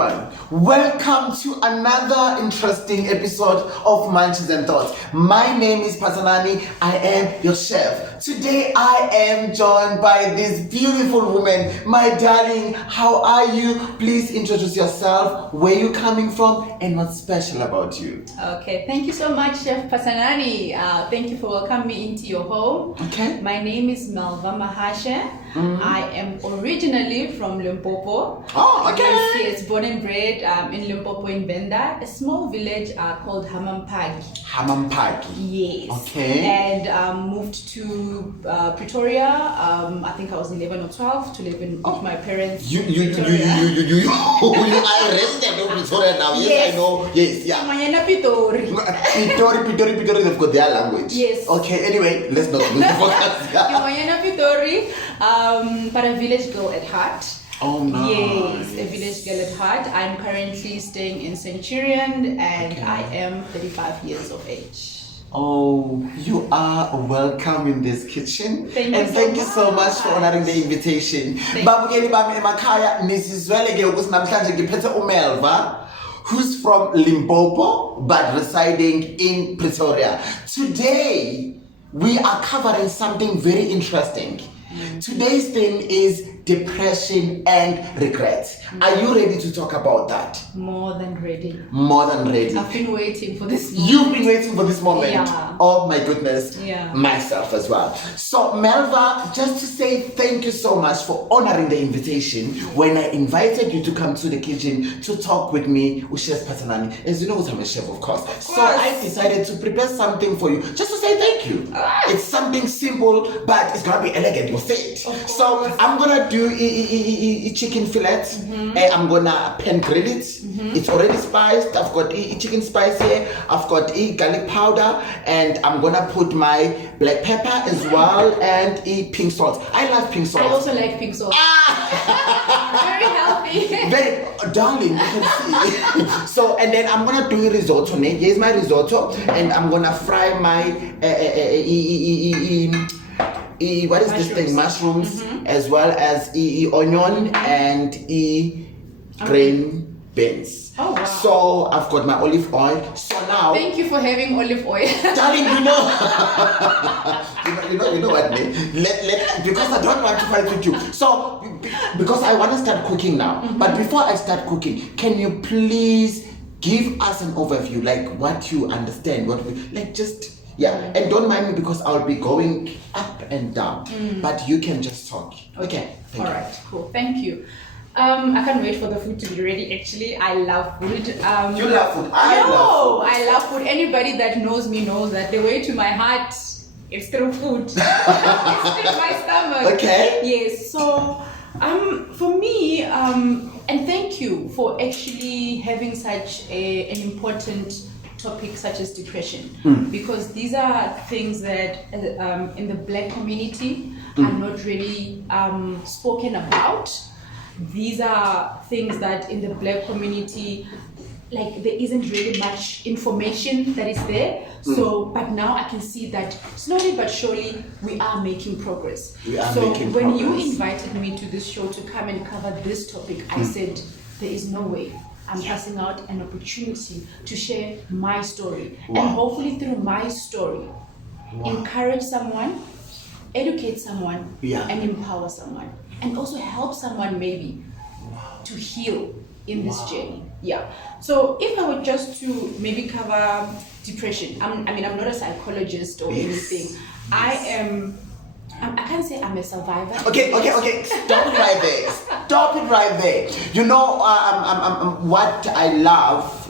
everyone. Welcome to another interesting episode of Munchies and Thoughts. My name is Phathanani. I am your chef. Today I am joined by this beautiful woman. My darling, how are you? Please introduce yourself, where you coming from, and what's special about you. Okay, thank you so much, Chef Phathanani. Thank you for welcoming me into your home. Okay. My name is MELVA, MAHASHA. I am originally from Limpopo. Oh, okay. Yes, born and bred in Limpopo in Benda, a small village called Hamampagi. Hamampagi. Yes. Okay. And moved to Pretoria. I think I was 11 or 12 to live with my parents. You are resident of Pretoria now. Yes, I know. Yes, yeah. Manyana Pitori. Pitori, they've got their language. Yes. Okay, anyway, let's not lose the focus. Manyana Pitori, but a village girl at heart. Oh, nice. Yes, a village girl at heart. I'm currently staying in Centurion and I am 35 years of age. Oh, you are welcome in this kitchen. Thank you so much for honoring the invitation. Babukeli bami emakhaya nisizwele ke ukuthi namhlanje ngiphethe uMelva, who's from Limpopo but residing in Pretoria. Today we are covering something very interesting. Today's theme is depression and regret. Are you ready to talk about that? More than ready. More than ready. I've been waiting for this moment. You've been waiting for this moment. Yeah. Oh my goodness. Yeah. Myself as well. So Melva, just to say thank you so much for honoring the invitation when I invited you to come to the kitchen to talk with me with Chef Phathanani. As you know, I'm a chef, of course. So I decided to prepare something for you just to say thank you. It's something simple, but it's gonna be elegant. You'll say it. So I'm gonna do a chicken fillet. I'm gonna pan grill it. It's already spiced. I've got chicken spice here. I've got garlic powder, and I'm gonna put my black pepper as well and pink salt. I love pink salt. I also like pink salt. Very healthy. Very, darling, you can see. So, and then I'm gonna do a risotto. Here's my risotto, and I'm gonna fry my what is this thing? Mushrooms, as well as onion and green beans. Oh, wow. So I've got my olive oil. So now, thank you for having olive oil. darling, you know what, man? Because I don't want to fight with you. So because I want to start cooking now. But before I start cooking, can you please give us an overview, like what you understand, Yeah, and don't mind me because I'll be going up and down, but you can just talk. Okay. All right, cool. Thank you. I can't wait for the food to be ready. Actually, I love food. You love food. I love food. Anybody that knows me knows that the way to my heart is through food. It's through my stomach. Okay. Yes. So, for me, and thank you for actually having such an important topic such as depression, because these are things that in the Black community are not really spoken about. These are things that in the Black community, like, there isn't really much information that is there. So, but now I can see that slowly but surely we are making progress. When you invited me to this show to come and cover this topic, I said there is no way I'm passing out an opportunity to share my story. And hopefully through my story, encourage someone, educate someone, and empower someone. And also help someone maybe to heal in this journey. Yeah. So if I were just to maybe cover depression, I'm not a psychologist or anything. I can't say I'm a survivor. Okay. Stop it right there. You know, what I love, what I love,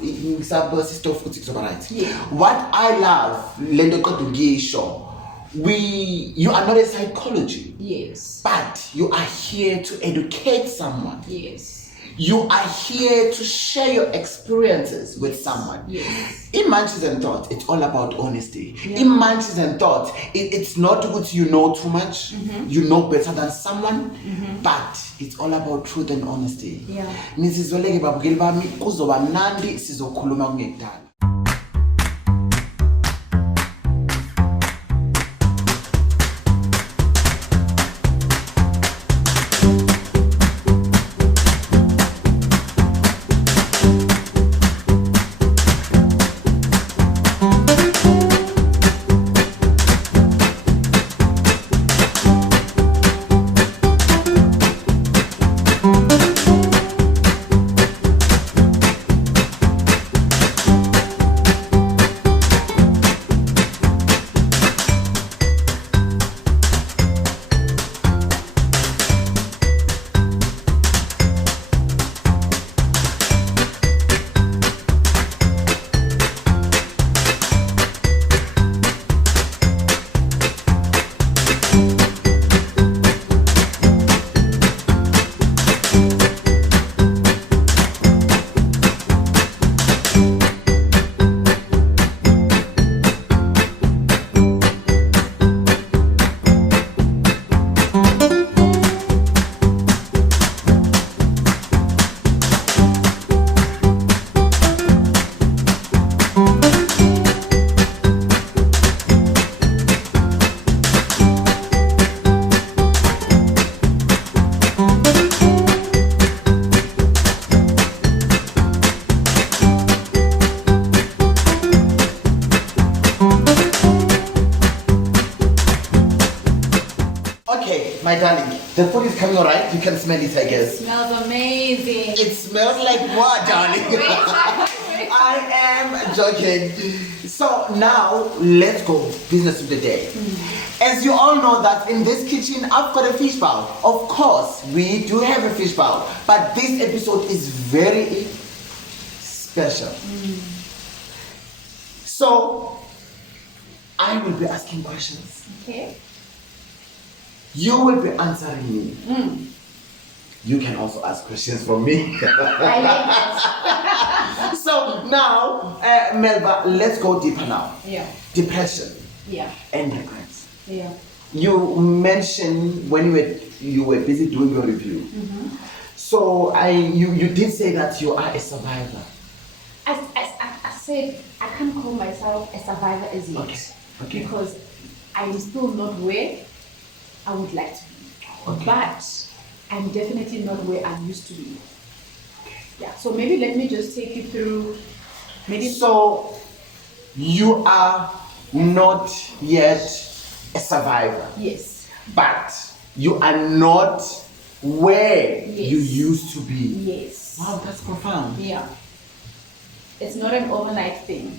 you are not a psychologist. Yes. But you are here to educate someone. Yes. You are here to share your experiences with someone. Yes. In Munchies and Thoughts, it's all about honesty. In Munchies and Thoughts, it's not good you know too much, you know better than someone, but it's all about truth and honesty. Nisizweleke babukeli bami, kuzoba mnandi sizokhuluma kungekudala. My darling, the food is coming alright. You can smell it, I It guess. smells amazing. It smells like what, darling? I am joking. So now let's go business of the day. As you all know that in this kitchen I've got a fish bowl. Of course, we do have a fish bowl, but this episode is very special. So I will be asking questions. Okay. You will be answering me. You can also ask questions from me. I like that. So now, Melva, let's go deeper now. Yeah. Depression Yeah. and regrets. Yeah. You mentioned when you were busy doing your review. So you did say that you are a survivor. I said I can't call myself a survivor as yet. Okay. Because I'm still not where I would like to be. Okay. But I'm definitely not where I used to be. Yeah. So maybe let me just take you through. So you are not yet a survivor. Yes. But you are not where Yes. you used to be. Yes. Wow, that's profound. Yeah. It's not an overnight thing.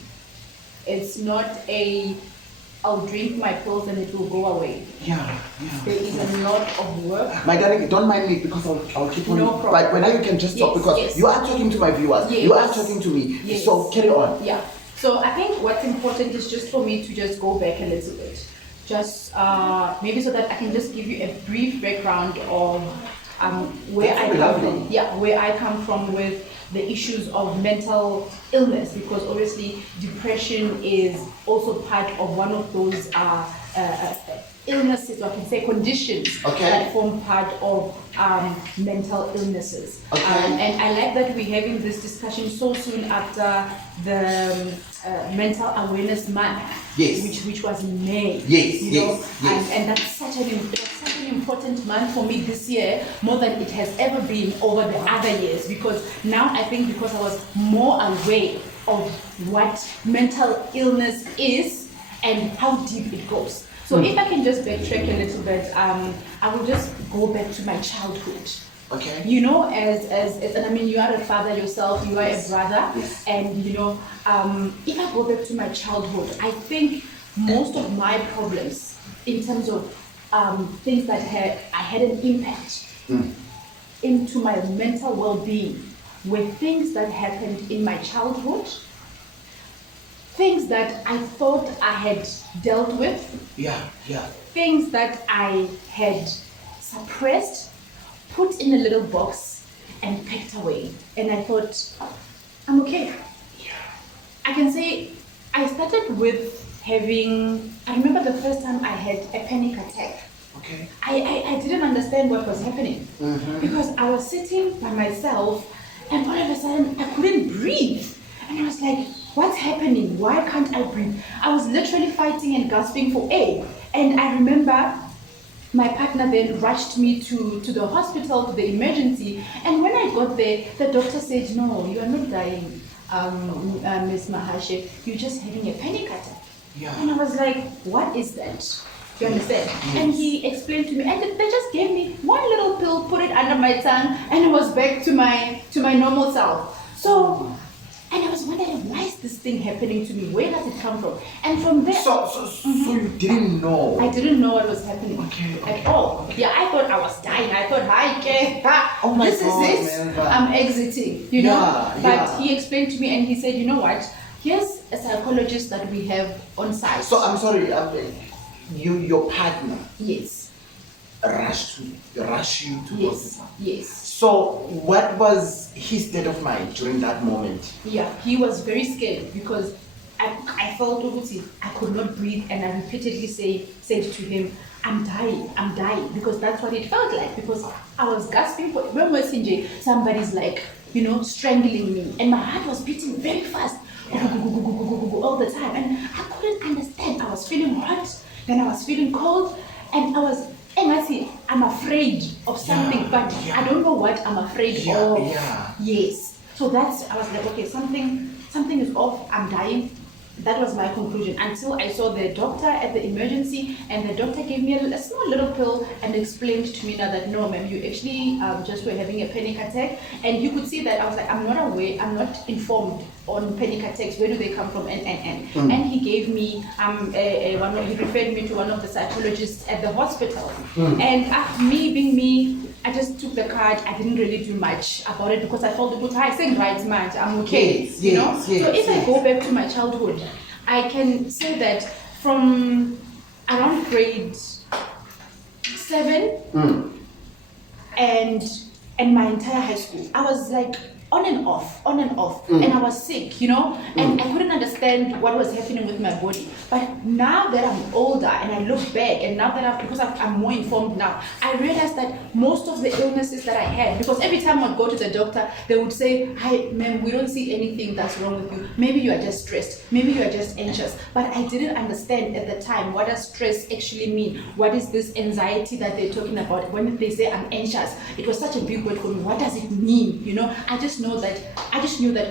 It's not I'll drink my pills and it will go away. Yeah. There is a lot of work. My darling, don't mind me because I'll keep on. No problem. But when you can just talk Yes, because yes. you are talking to my viewers. Yes. You are talking to me. Yes. So carry on. Yeah. So I think what's important is just for me to just go back a little bit. Just maybe so that I can just give you a brief background of where I come from. Yeah, where I come from with the issues of mental illness, because obviously depression is also part of one of those illnesses, or I can say conditions, that form part of mental illnesses. And I like that we're having this discussion so soon after the Mental Awareness Month, which was in May. And that's such an important month for me this year, more than it has ever been over the other years, because now I think because I was more aware of what mental illness is and how deep it goes. So if I can just backtrack a little bit, I will just go back to my childhood. Okay. You know, as and I mean, you are a father yourself, you are a brother, and you know, if I go back to my childhood, I think most of my problems in terms of things that I had an impact into my mental well-being were things that happened in my childhood, things that I thought I had dealt with, things that I had suppressed, put in a little box and packed away. And I thought, I'm okay. I can say I started with having, I remember the first time I had a panic attack. Okay. I didn't understand what was happening because I was sitting by myself and all of a sudden I couldn't breathe. And I was like, what's happening? Why can't I breathe? I was literally fighting and gasping for air. And I remember my partner then rushed me to the hospital, to the emergency. And when I got there, the doctor said, no, you are not dying, Miss MAHASHA. You're just having a panic attack. And I was like, what is that? You understand? And he explained to me, and they just gave me one little pill, put it under my tongue, and it was back to my normal self. So, and I was wondering, why is this thing happening to me? Where does it come from? And from there, so you didn't know? I didn't know what was happening at all. Yeah, I thought I was dying. I thought, oh my this God, is it. Melva. I'm exiting, you know. But he explained to me, and he said, you know what? Here's a psychologist that we have on site. So I'm sorry, your partner rushed you to hospital. Yes. So what was his state of mind during that moment? Yeah, he was very scared because I felt obviously I could not breathe, and I repeatedly said to him, I'm dying, because that's what it felt like, because I was gasping for, when we're saying somebody's like, you know, strangling me, and my heart was beating very fast, all the time, and I couldn't understand. I was feeling hot, then I was feeling cold, and I'm afraid of something, but I don't know what I'm afraid of. Yes. So I was like, okay, something is off, I'm dying. that was my conclusion until I saw the doctor at the emergency, and the doctor gave me a small little pill and explained to me now that no, ma'am, you actually just were having a panic attack. And you could see that I was like, I'm not aware, I'm not informed on panic attacks. Where do they come from? And he gave me he referred me to one of the psychologists at the hospital. And me being me, I just took the card. I didn't really do much about it because I felt the good high saying right man, I'm okay. Yes, you know? yes, So if I go back to my childhood, I can say that from around grade 7 and my entire high school, I was like on and off, and I was sick, you know, and I couldn't understand what was happening with my body. But now that I'm older and I look back, and now that because I'm more informed now, I realized that most of the illnesses that I had, because every time I'd go to the doctor, they would say, hi, ma'am, we don't see anything that's wrong with you. Maybe you are just stressed. Maybe you are just anxious. But I didn't understand at the time, what does stress actually mean? What is this anxiety that they're talking about? When they say I'm anxious, it was such a big word for me. What does it mean? You know, I just knew that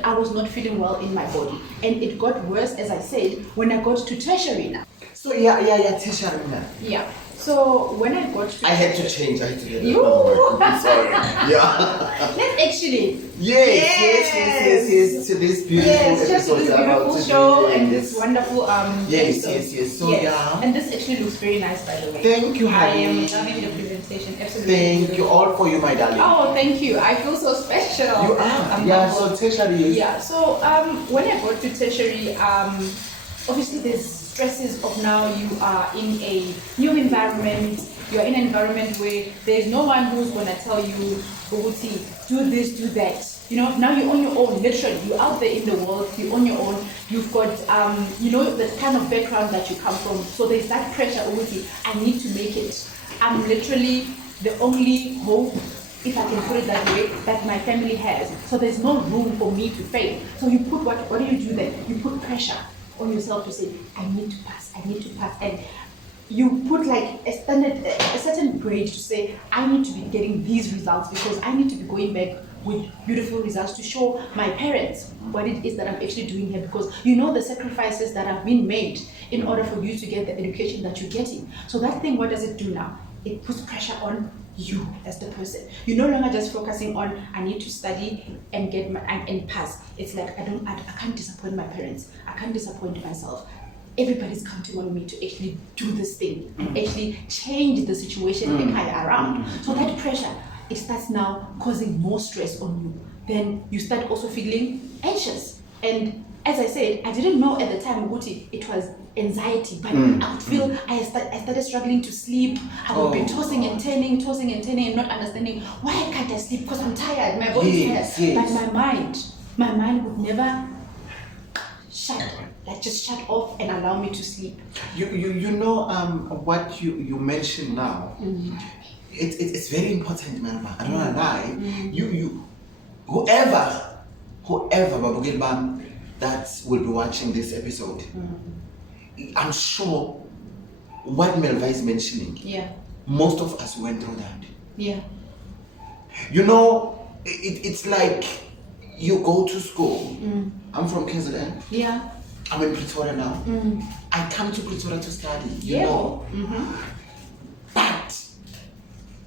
I was not feeling well in my body, and it got worse, as I said, when I got to tertiary now. So tertiary now. Yeah. So when I got to I had to change. I had to get You- I'm sorry. Yeah. let's actually Yes. To this beautiful just to episode this about beautiful today. show and this wonderful Yes. episode. So yeah. And this actually looks very nice, by the way. Thank you, I honey. am loving the presentation. Absolutely. Thank you, all for you, my darling. Oh, thank you. I feel so special. You are. I'm Yeah. humbled. So tertiary is. Yeah, so when I got to tertiary, obviously there's stresses of now you are in a new environment. You're in an environment where there's no one who's gonna tell you, Uguti, do this, do that. You know, now you're on your own, literally. You're out there in the world, you're on your own. You've got, you know, the kind of background that you come from. So there's that pressure, Uguti, I need to make it. I'm literally the only hope, if I can put it that way, that my family has. So there's no room for me to fail. So you put, what do you do then? You put pressure on yourself to say, I need to pass. And you put like a standard, a certain grade to say, I need to be getting these results because I need to be going back with beautiful results to show my parents what it is that I'm actually doing here, because you know the sacrifices that have been made in order for you to get the education that you're getting. So that thing, what does it do now? It puts pressure on you as the person. You're no longer just focusing on, I need to study and get and pass. It's like, I can't disappoint my parents. I can't disappoint myself. Everybody's counting on me to actually do this thing, actually change the situation around. So that pressure, it starts now causing more stress on you. Then you start also feeling anxious. And as I said, I didn't know at the time, Uguti, it was anxiety, but I would feel I started struggling to sleep. I would be tossing and turning and not understanding why can't I sleep, because I'm tired, my body's tired. But my mind would never just shut off and allow me to sleep. You know what you mentioned now. It's very important, man. I don't wanna lie. You whoever Babugil Bam that will be watching this episode, I'm sure what MELVA is mentioning, most of us went through that. Yeah. You know, it's like you go to school. I'm from KZN. Yeah. I'm in Pretoria now. I come to Pretoria to study, you Yeah. know. But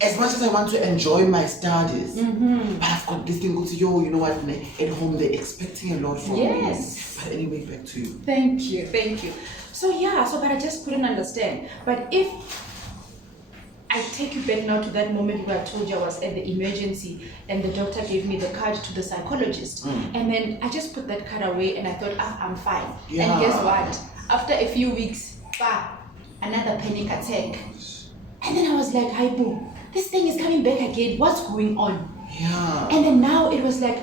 as much as I want to enjoy my studies, but I've got this thing to you know what, at home they're expecting a lot from me. But anyway, back to you. Thank you. So but I just couldn't understand. But if I take you back now to that moment where I told you I was at the emergency and the doctor gave me the card to the psychologist, and then I just put that card away and I thought, I'm fine. Yeah. And guess what? After a few weeks, another panic attack. And then I was like, hi boo, this thing is coming back again. What's going on? Yeah. And then now it was like,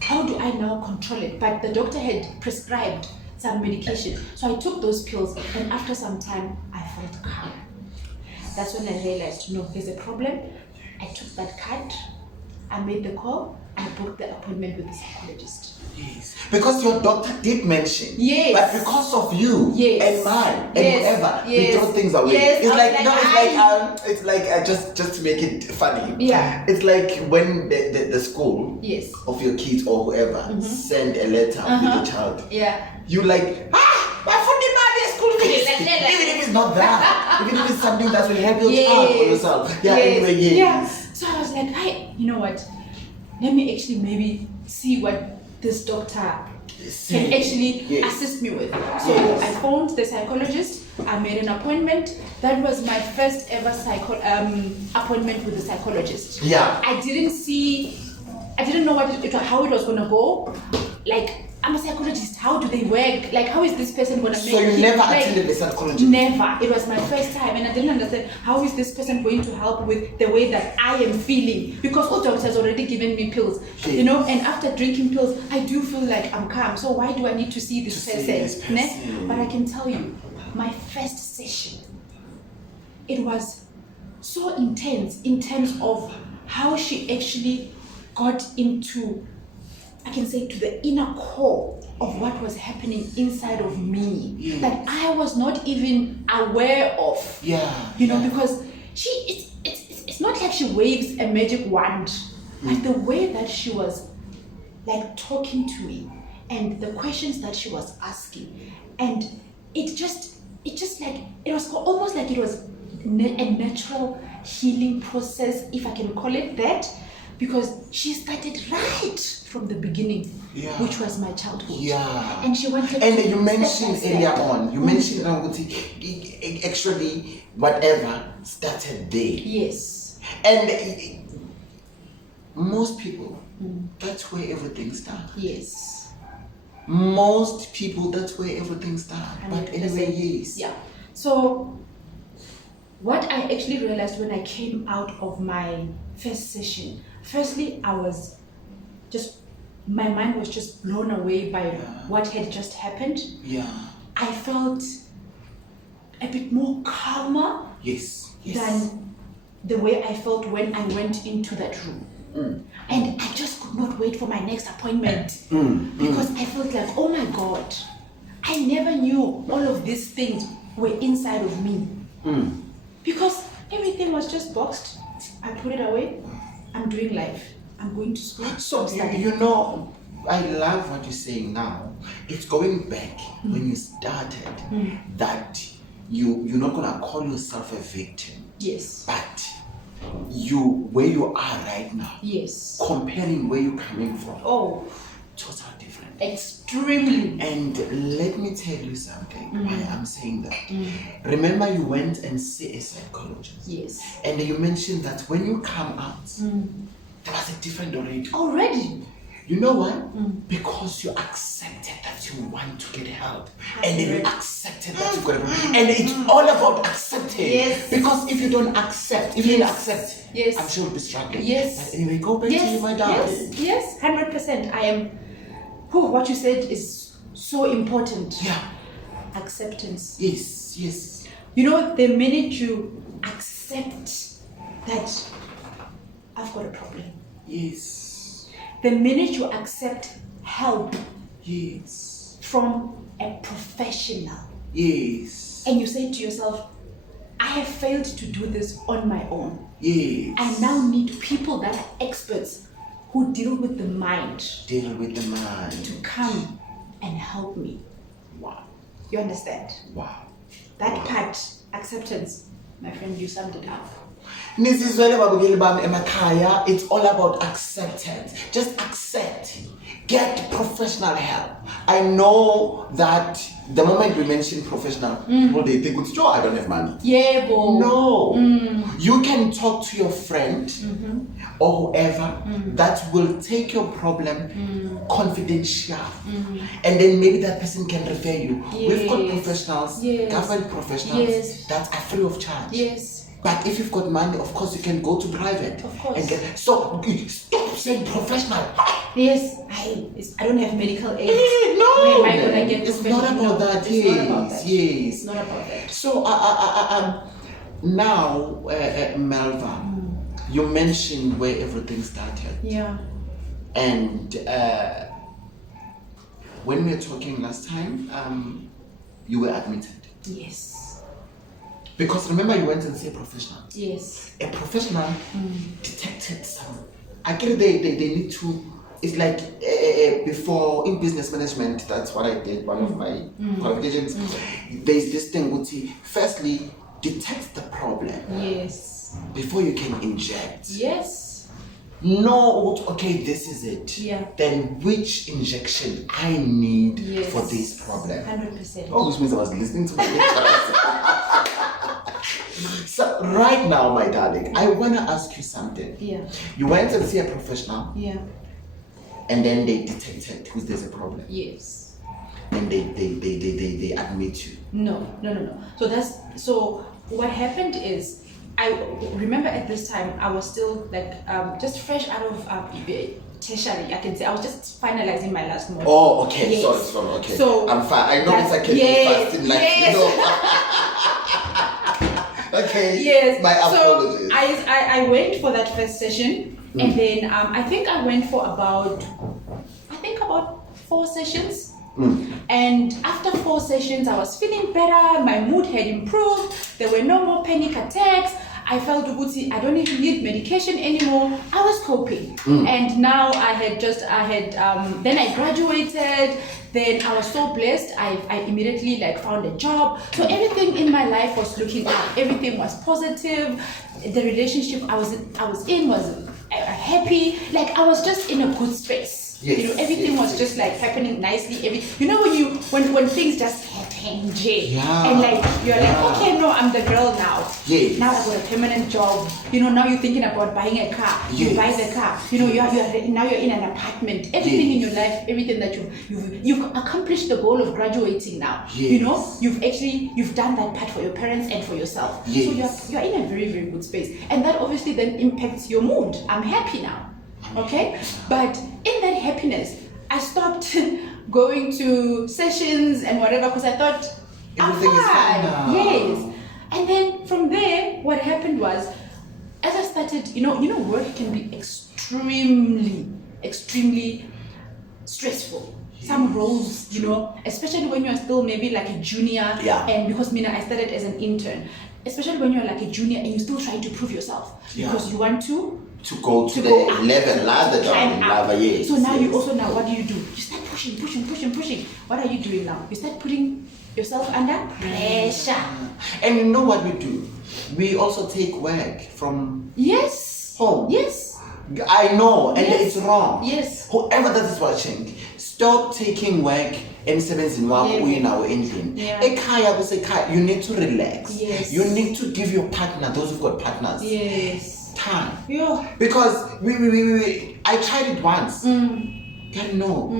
how do I now control it? But the doctor had prescribed some medication. So I took those pills, and after some time, I felt calm. That's when I realized, no, there's a problem. I took that card, I made the call, I booked the appointment with the psychologist. Yes. Because your doctor did mention. Yes. But because of you and mine and whoever, we throw things away. Yes. It's like just to make it funny. Yeah. It's like when the school of your kids or whoever send a letter with the child. Yeah. You like, Even if it's not that, even if it's something that will help your child or yourself. Yeah, anyway, Yeah. So I was like, you know what? Let me actually maybe see what this doctor can actually assist me with. So I phoned the psychologist. I made an appointment. That was my first ever appointment with the psychologist. Yeah. I didn't know how it was gonna go. Like, I'm a psychologist. How do they work? Like, how is this person gonna make? So you never attended the psychologist? Never. It was my first time, and I didn't understand how is this person going to help with the way that I am feeling, because all doctors has already given me pills, you know. And after drinking pills, I do feel like I'm calm. So why do I need to see this person? Ne? But I can tell you, my first session, it was so intense in terms of how she actually got into, I can say, to the inner core of what was happening inside of me that I was not even aware of. Yeah. You know, because it's not like she waves a magic wand, but the way that she was like talking to me and the questions that she was asking, and it was almost like it was a natural healing process, if I can call it that. Because she started right from the beginning, which was my childhood. Yeah. And she wanted and you mentioned earlier on, you mentioned actually whatever started there. Yes. And most people, that's where everything starts. Yes. Most people, that's where everything starts. But anyway, yes. Yeah. So what I actually realized when I came out of my first session, firstly, my mind was just blown away by what had just happened. Yeah. I felt a bit more calmer than the way I felt when I went into that room. And I just could not wait for my next appointment because I felt like, oh my God, I never knew all of these things were inside of me. Because everything was just boxed. I put it away. I'm doing life. I'm going to school. So, you know, I love what you're saying now. It's going back when you started that you're not going to call yourself a victim. Yes. But where you are right now. Yes. Comparing where you're coming from. Oh. Total different. Extremely. And let me tell you something why I'm saying that. Remember, you went and see a psychologist. Yes. And you mentioned that when you come out, there was a different already. Already? You know why? Because you accepted that you want to get help. And then you accepted that you got help. And it's all about accepting. Yes. Because if you don't accept, if you don't accept, I'm sure you'll be struggling. Yes. But anyway, go back to you, my darling. Yes, 100%. I am. What you said is so important. Yeah. Acceptance. Yes. You know, the minute you accept that I've got a problem. Yes. The minute you accept help. Yes. From a professional. Yes. And you say to yourself, I have failed to do this on my own. Yes. I now need people that are experts who deal with the mind. To come and help me. Wow. You understand? Wow. That part, acceptance, my friend, you summed it up. It's all about acceptance. Just accept. Get professional help. I know that the moment we mention professional, people they think it's I don't have money. Yeah, boy. No. You can talk to your friend or whoever that will take your problem confidential. And then maybe that person can refer you. We've got professionals, government professionals that are free of charge. Yes. But if you've got money, of course, you can go to private. Of course. And stop saying professional. Yes, I don't have medical aid. No. Where am I gonna get it's not about that. It's not about that. Yes. It's not about that. So, now, Melva, you mentioned where everything started. Yeah. And when we were talking last time, you were admitted. Yes. Because remember, you went and see a professional. Yes. A professional detected some. I get it, they need to it's like before in business management, that's what I did, one of my qualifications. There's this thing, Uti, firstly, detect the problem. Yes. Before you can inject. Yes. Know, okay, this is it. Yeah. Then which injection I need Yes. for this problem. 100%. Oh, which means I was listening to my lecturers. So right now, my darling, I want to ask you something. Yeah. You went and see a professional. Yeah. And then they detected because there's a problem. Yes. And they admit you. No. So what happened is, I remember at this time I was still like just fresh out of tertiary. I can say I was just finalizing my last module. Oh, okay. Yes. Sorry. Okay. So I'm fine. I know it's like fast in life. Yes. You know. Okay. Yes. My apologies. So I went for that first session, and then I think I went for about 4 sessions. And after 4 sessions, I was feeling better. My mood had improved. There were no more panic attacks. I felt Uguti, I don't even need medication anymore. I was coping. And now then I graduated. Then I was so blessed. I immediately found a job. So everything in my life was looking up. Everything was positive. The relationship I was in was happy. I was just in a good space. Yes, Everything was just happening nicely. When things just happen, Jay. Yeah. And you're okay, no, I'm the girl now. Yes. Now I've got a permanent job. Now you're thinking about buying a car. You Yes. buy the car. Now you're in an apartment. Everything in your life, everything that you've accomplished the goal of graduating now. Yes. You've done that part for your parents and for yourself. Yes. So you're in a very, very good space. And that obviously then impacts your mood. I'm happy now. Okay? But in that happiness, I stopped going to sessions and whatever because I thought Everything is fine now. Yes. And then from there, what happened was, as I started, work can be extremely, extremely stressful. Some roles, especially when you're still maybe a junior. Yeah. And because I started as an intern, especially when you're a junior and you're still trying to prove yourself. Yeah. Because you want to go to the go up, level, ladder climb down, up. lava, yes. So now yes. what do? You start pushing. What are you doing now? You start putting yourself under pressure. And you know what we do? We also take work from home. Yes. I know, and Yes. it's wrong. Yes. Whoever that is watching, stop taking work emsebenzini wakho uyinawo endlini. Yeah. Ekhaya kusekhaya, you need to relax. Yes. You need to give your partner, those who've got partners, Yes. time. Yeah. Because I tried it once. Can't know.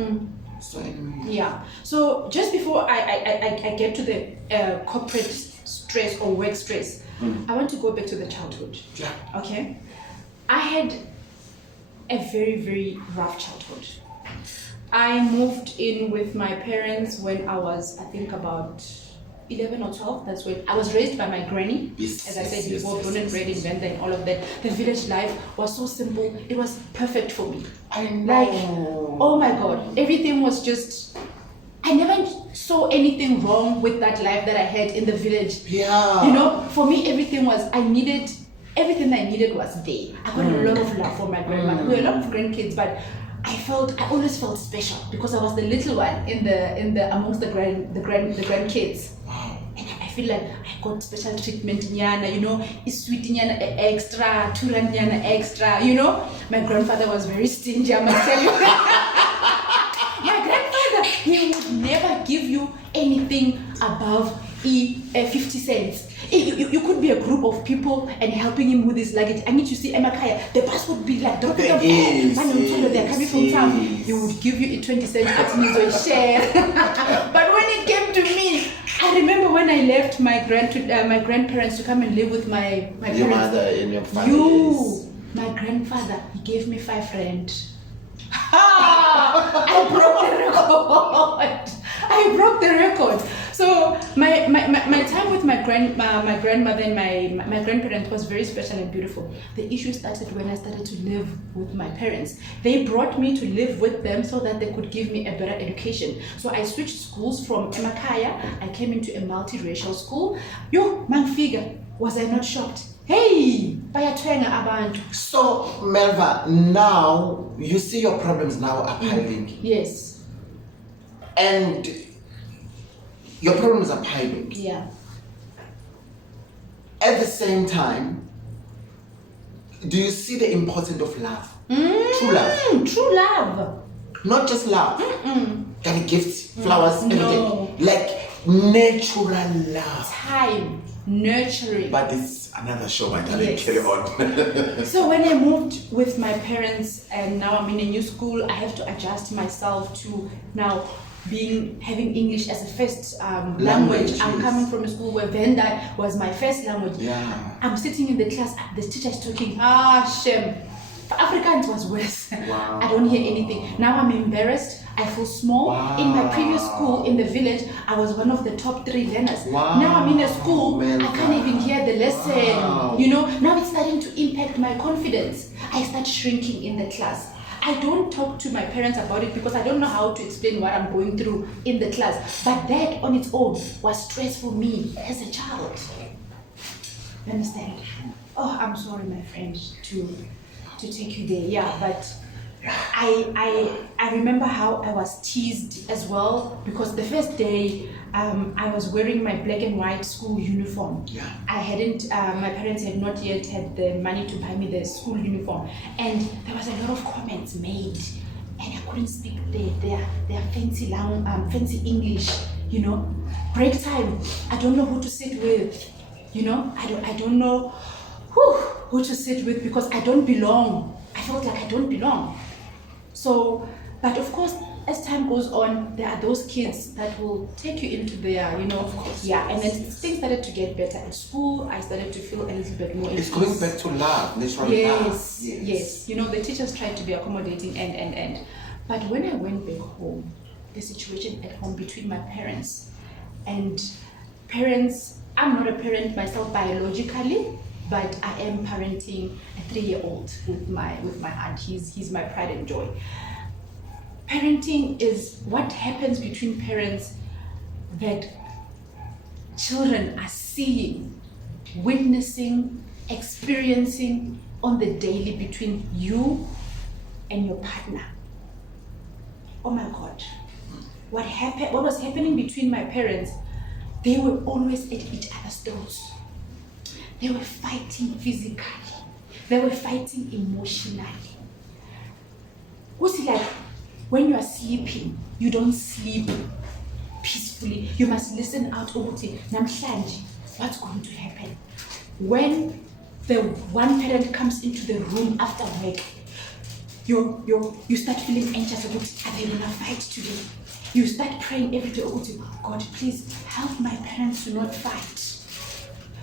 So anyway. Yeah. So just before I get to the corporate stress or work stress, I want to go back to the childhood. Yeah. Okay. I had a very, very rough childhood. I moved in with my parents when I was, I think, about 11 or 12. That's when I was raised by my granny. Yes, As I said yes, before, yes, born and bred in Venda and all of that. The village life was so simple. It was perfect for me. I know. Oh my God, everything was just. I never saw anything wrong with that life that I had in the village. Yeah. For me, everything I needed was there. I got a lot of love for my grandmother. We were a lot of grandkids, but I always felt special because I was the little one in the amongst the grandkids. Wow. And I feel like I got special treatment, nyana, is sweet nyana extra, 2 rand nyana extra, My grandfather was very stingy, I must tell you. My grandfather, he would never give you anything above 50 cents. You could be a group of people and helping him with his luggage. I need to see Emakaya. The bus would be dropping off. They're coming from town. He would give you 20 cents, but means a share. But when it came to me, I remember when I left my grandparents to come and live with my parents. Your mother and your father. My grandfather, he gave me 5 rand. I broke the record. So my time with my grandmother and my grandparents was very special and beautiful. The issue started when I started to live with my parents. They brought me to live with them so that they could give me a better education. So I switched schools from Emakaya. I came into a multiracial school. Mangfiga, was I not shocked? Hey, bayathenga abantu. So, Melva, now you see your problems now are piling. Yes. And your problems are piling. Yeah. At the same time, do you see the importance of love? True love. True love. Not just love. Kind of gifts, flowers, everything. No. Like natural love. Time. Nurturing. But it's another show, my darling. Yes. Carry on. So when I moved with my parents and now I'm in a new school, I have to adjust myself to now having English as a first language. I'm yes. coming from a school where Venda was my first language. Yeah. I'm sitting in the class, the teacher is talking, Shem. For Afrikaans was worse. Wow. I don't hear anything. Now I'm embarrassed. I feel small. Wow. In my previous school in the village, I was one of the top 3 learners. Wow. Now I'm in a school, Man, I can't even hear the lesson. Wow. You know, now it's starting to impact my confidence. I start shrinking in the class. I don't talk to my parents about it because I don't know how to explain what I'm going through in the class. But that on its own was stress for me as a child. You understand? Oh, I'm sorry, my friend, to take you there. Yeah, but I remember how I was teased as well because the first day I was wearing my black and white school uniform. Yeah. I hadn't, my parents had not yet had the money to buy me the school uniform, and there was a lot of comments made, and I couldn't speak their fancy fancy English. You know, break time. I don't know who to sit with. You know, I don't know who to sit with because I don't belong. I felt like I don't belong. So, but of course, as time goes on, there are those kids that will take you into their, you know, Of course, yeah, yes. and then things started to get better at school. I started to feel a little bit more. It's at going ease. back to love, natural Yes, love. yes. You know, the teachers tried to be accommodating and. But when I went back home, the situation at home between my parents and parents, I'm not a parent myself biologically, but I am parenting a 3-year-old with my aunt. He's my pride and joy. Parenting is what happens between parents that children are seeing, witnessing, experiencing on the daily between you and your partner. Oh my God. What was happening between my parents, they were always at each other's throats. They were fighting physically. They were fighting emotionally. What's it like when you are sleeping, you don't sleep peacefully. You must listen out. Namhlanje, what's going to happen? When the one parent comes into the room after work, you start feeling anxious. Are they gonna fight today? You start praying every day. God, please help my parents to not fight.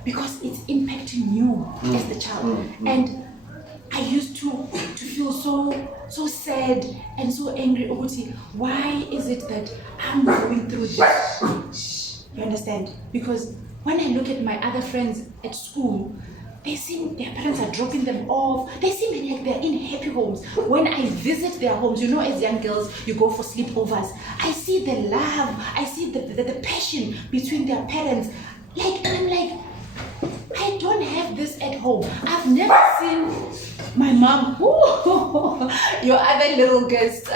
Because it's impacting you as the child. And I used to feel so sad and so angry. Why is it that I'm going through this? You understand? Because when I look at my other friends at school, they seem their parents are dropping them off. They seem like they're in happy homes. When I visit their homes, you know, as young girls, you go for sleepovers. I see the love. I see the passion between their parents. And I'm like, I don't have this at home. I've never seen my mom. Your other little guest.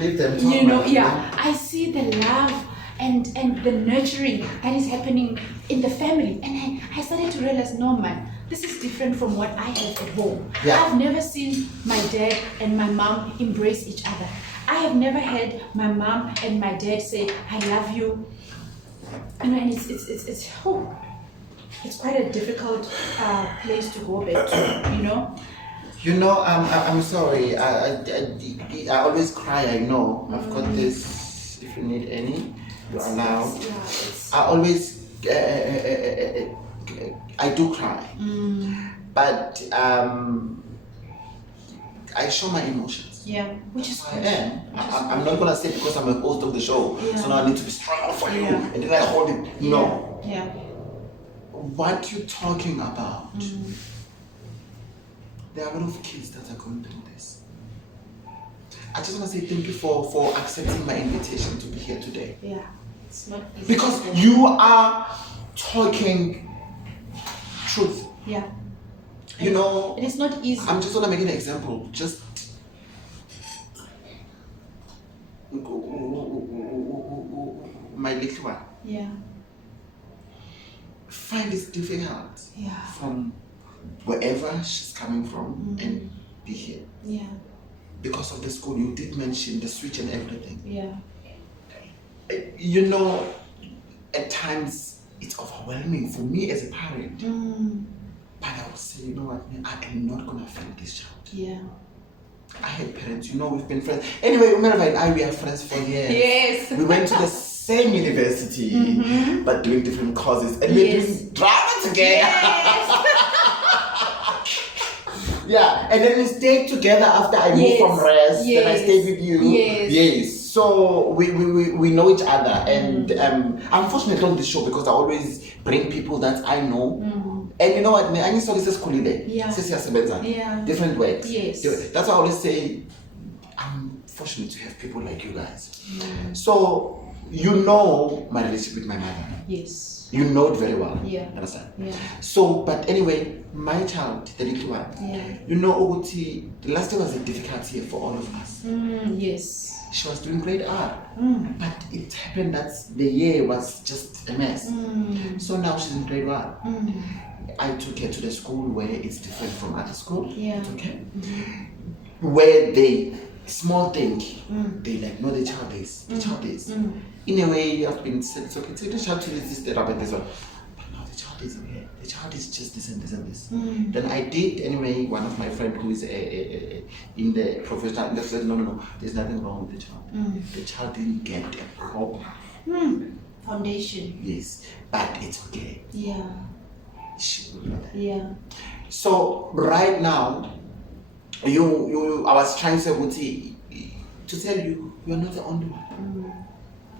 Leave them talk, You know, man. yeah. I see the love and the nurturing that is happening in the family. And I started to realize, no man, this is different from what I have at home. Yeah. I've never seen my dad and my mom embrace each other. I have never had my mom and my dad say, I love you. You know, and it's quite a difficult place to go back to, you know? You know, I'm sorry. I always cry, I know. I've got this, if you need any, you're allowed. I always, I do cry. But I show my emotions. Yeah, which is I am. I'm not gonna say because I'm a host of the show, so now I need to be strong for you, Yeah. and then I hold it. No. Yeah. What you're talking about, there are a lot of kids that are going through this. I just want to say thank you for accepting my invitation to be here today. Yeah. It's not easy. Because you are talking truth. Yeah. You know, it is not easy. I'm just gonna make an example. Just my little one. Yeah. Find it difficult Yeah. from wherever she's coming from and be here. Yeah. Because of the school, you did mention the switch and everything. Yeah. You know, at times it's overwhelming for me as a parent. But I would say, you know what, I am not gonna fail this child. Yeah. I had parents, you know, we've been friends. Anyway, Melva and I, we are friends for years. Yes. We went to the same university, but doing different courses, and we're doing drama together. Yes. Yeah, and then we stayed together after I moved from rest. Then I stayed with you. Yes. So we know each other, and unfortunately on this show, because I always bring people that I know. And you know what? I saw this school different works. Yes. That's why I always say I'm fortunate to have people like you guys. So you know my relationship with my mother. Yes. You know it very well. Yeah. Understand? Yeah. So, but anyway, my child, the little one, you know, Oguti, the last year was a difficult year for all of us. Yes. She was doing grade R, but it happened that the year was just a mess. So now she's in grade 1. I took her to the school where it's different from other schools. Yeah. Okay. Where they small thing, they like, no, the child is. In a way, you have been said, it's okay, take the child to this, the rabbit, this one. But now the child is okay. The child is just this and this and this. Then I did, anyway, one of my friends who is in the professional industry said, no, there's nothing wrong with the child. The child didn't get a proper foundation. Yes, but it's okay. Yeah. She will know that. Yeah. So right now, I was trying to tell you, you're not the only one.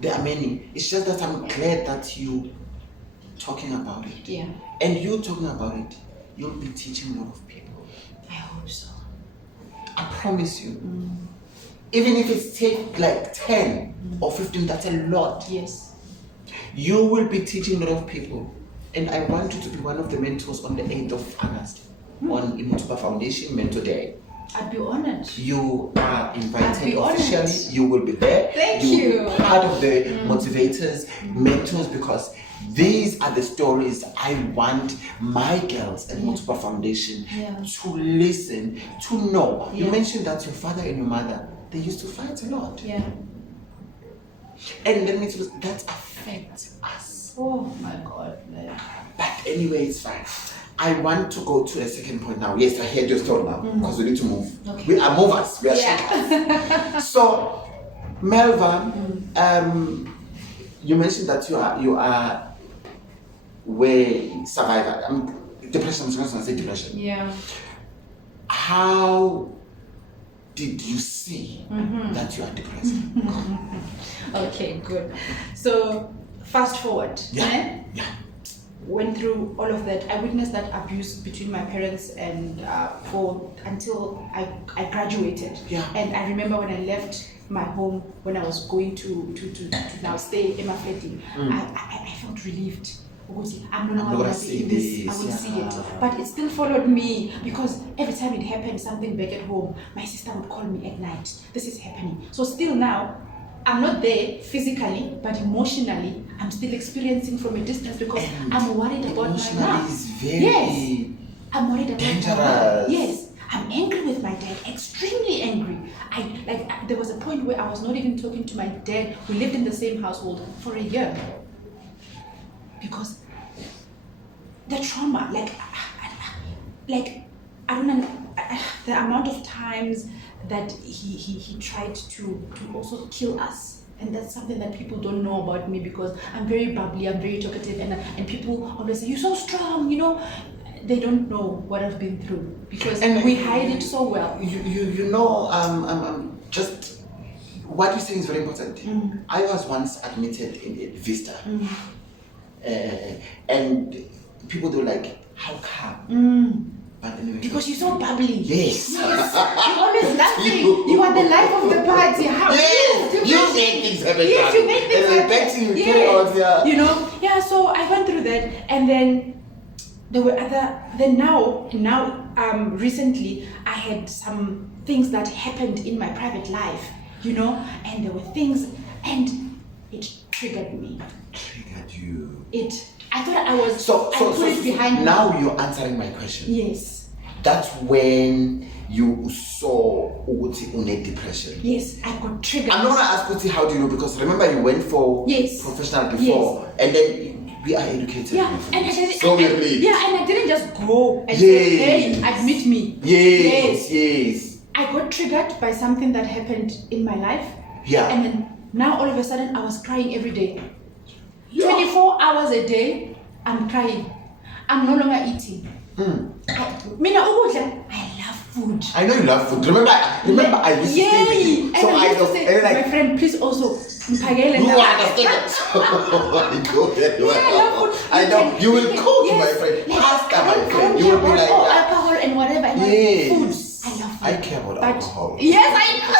There are many. It's just that I'm glad that you talking about it. Yeah. And you talking about it, you'll be teaching a lot of people. I hope so. I promise you. Even if it's take like 10 or 15, that's a lot. Yes. You will be teaching a lot of people. And I want you to be one of the mentors on the 8th of August on Mothupa Foundation Mentor Day. I'd be honored. You are invited honored. officially. You will be there. Thank you. you. Will be part of the motivators, mentors, because these are the stories I want my girls at Mothupa Foundation to listen, to know. You mentioned that your father and your mother, they used to fight a lot. Yeah. And let me tell you, that affects us. Oh my God. But anyway, it's fine. I want to go to a second point now. Yes, I heard your story now, because we need to move. Okay. We are movers. We are shakers. So, Melva, you mentioned that you are way survivor. Depression. I'm going to say depression. Yeah. How did you see that you are depressed? Okay, good. So, fast forward. Yeah. Went through all of that. I witnessed that abuse between my parents and until I graduated. Yeah. And I remember when I left my home, when I was going to now stay in my flat, I felt relieved. I'm not going to see this. I will see it. But it still followed me, because every time it happened, something back at home, my sister would call me at night. This is happening. So still now, I'm not there physically, but emotionally, I'm still experiencing from a distance, because I'm worried about my mom. Yes, I'm worried about my mom. Yes, I'm angry with my dad, extremely angry. There was a point where I was not even talking to my dad. We lived in the same household for a year, because the trauma, I don't know, the amount of times that he tried to also kill us. And that's something that people don't know about me, because I'm very bubbly, I'm very talkative, and people always say, you're so strong, you know. They don't know what I've been through, because we hide it so well. You know, just what you're saying is very important. I was once admitted in Vista, and people were like, how come? But anyway, because you're so bubbly. Yes. You're always laughing. You are the life of the party. How? Yes. You make things happen. Yes, you make things happen. You know? Yeah, so I went through that, and then there were other. Then now, recently, I had some things that happened in my private life, you know, and there were things, and it triggered me. Triggered you. I thought I was. So put it behind me. now you're answering my question. Yes. That's when you saw Uti une depression. Yes, I got triggered. I'm not gonna ask Uti how do you know, because remember you went for professional before, and then we are educated. Yeah, and I didn't just go and say, hey, admit me. Yes. I got triggered by something that happened in my life. Yeah. And then now all of a sudden I was crying every day. Yeah. 24 hours a day, I'm crying. I'm no longer eating. I love food. I know you love food. Remember I used to stay with you. So I used to say, my friend, please also. You understand it. I know that well. Yeah, I love food. I know. You will cook, my friend. Pasta, my friend. You will be like alcohol and whatever. And yes. Food. I love food. I care about alcohol. Yes, I know.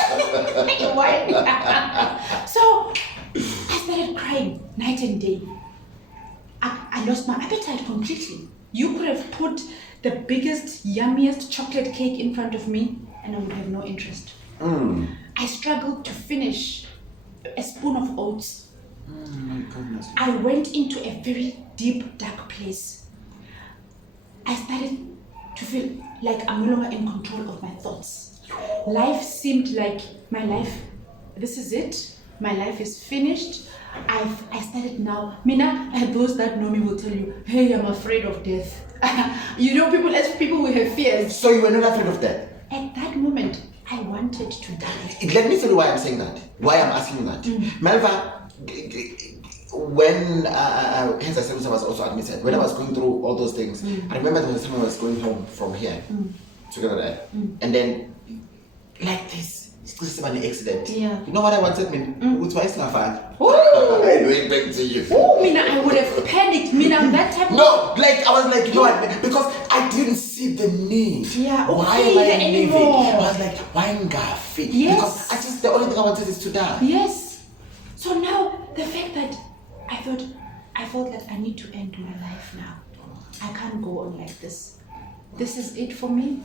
So I started crying night and day. I lost my appetite completely. You could have put the biggest, yummiest chocolate cake in front of me and I would have no interest. I struggled to finish a spoon of oats. My goodness. I went into a very deep, dark place. I started to feel like I'm no longer in control of my thoughts. Life seemed like my life, this is it. My life is finished. I started now. Mina, those that know me will tell you, hey, I'm afraid of death. You know, people will have fears. So you were not afraid of death? At that moment, I wanted to die. Let me tell you why I'm saying that. Why I'm asking you that. Melva, when hence I said I was also admitted, when I was going through all those things, I remember there was time I was going home from here to Canada, and then like this. It's just an accident. Yeah. You know what I wanted? What's my stuff? I'm going back to you. Mina, I would have panicked. Mina, that type. No, like I was like, you know what? Because I didn't see the need. Yeah. Why am I living? I was like, why am I fit? Yes. Because the only thing I wanted is to die. Yes. So now the fact that I felt that I need to end my life now. I can't go on like this. This is it for me.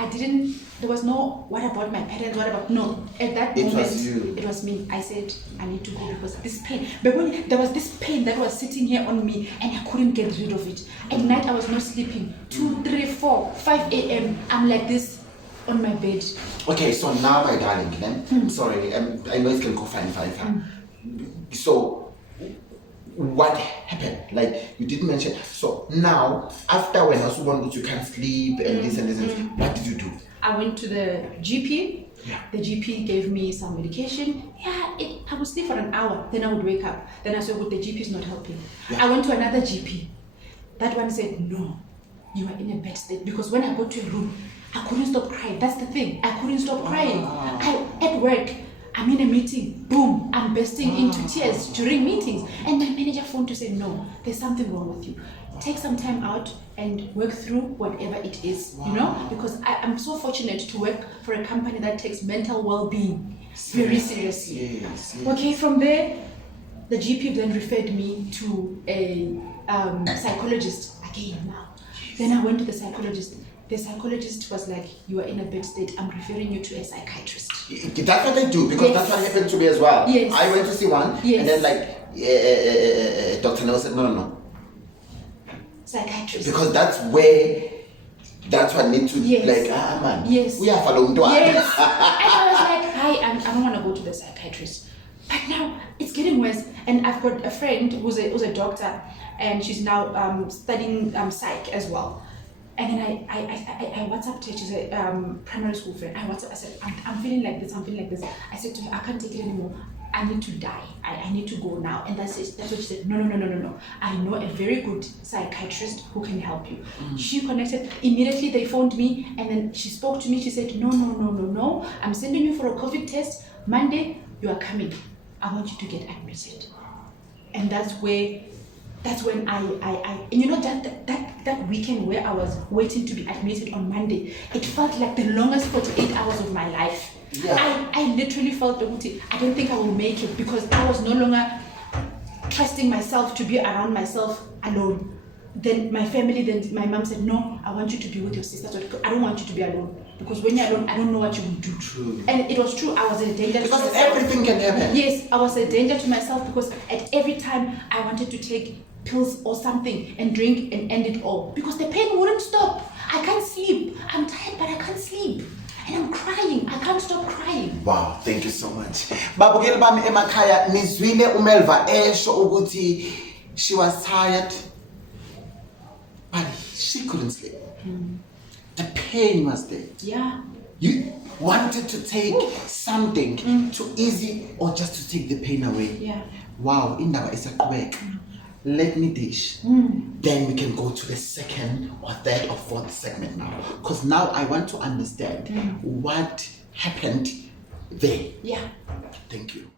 There was no, what about my parents, no. At that moment, was you. It was me. I said, I need to go because this pain. But when there was this pain that was sitting here on me and I couldn't get rid of it. At night, I was not sleeping. 2, 3, 4, 5 a.m. I'm like this on my bed. Okay, so now, my darling, I'm sorry, I know it's going to go fine. So, what happened? Like you did mention. So now, after when you can't sleep and this and this, what did you do? I went to the GP. Yeah. The GP gave me some medication. I would sleep for an hour. Then I would wake up. Then I said, "Well, the GP is not helping." Yeah. I went to another GP. That one said, "No, you are in a bad state." Because when I got to a room, I couldn't stop crying. That's the thing. I couldn't stop crying. At work. I'm in a meeting, boom, I'm bursting into tears during meetings. And my manager phoned to say, no, there's something wrong with you. Take some time out and work through whatever it is, you know? Because I'm so fortunate to work for a company that takes mental well-being very seriously. Yes. Okay, from there, the GP then referred me to a psychologist again now. Then I went to the psychologist. The psychologist was like, you are in a bad state. I'm referring you to a psychiatrist. That's what I do, because that's what happened to me as well. Yes. I went to see one, and then Dr. Nelson said, no. Psychiatrist. Because that's what needs to, man. Yes. We are following to Yes. And I was like, I don't want to go to the psychiatrist. But now it's getting worse. And I've got a friend who's a doctor, and she's now studying psych as well. And then I WhatsApped her. She's a primary school friend. I said, I'm feeling like this. I said to her, I can't take it anymore. I need to die. I need to go now. And that's what she said. No. I know a very good psychiatrist who can help you. She connected. Immediately they phoned me, and then she spoke to me. She said, no. I'm sending you for a COVID test. Monday, you are coming. I want you to get admitted. And that's when I you know that weekend where I was waiting to be admitted on Monday, it felt like the longest 48 hours of my life. Yeah. I literally felt I don't think I will make it, because I was no longer trusting myself to be around myself alone. then my family, then my mom said, no, I want you to be with your sister. So I don't want you to be alone. Because when you're alone, I don't know what you will do. True. And it was true. I was a danger to myself. Because everything can happen. Yes, I was a danger to myself because at every time I wanted to take pills or something and drink and end it all. Because the pain wouldn't stop. I can't sleep. I'm tired, but I can't sleep. And I'm crying. I can't stop crying. Wow, thank you so much. Babukeli bami emakhaya nizwile uMelva esho ukuthi she was tired but she couldn't sleep. The pain was there. Yeah. You wanted to take something to ease it or just to take the pain away. Yeah. Wow, indaba isaqhubeka. Let me dish. Then we can go to the second or third or fourth segment now. Because now I want to understand what happened there. Yeah. Thank you.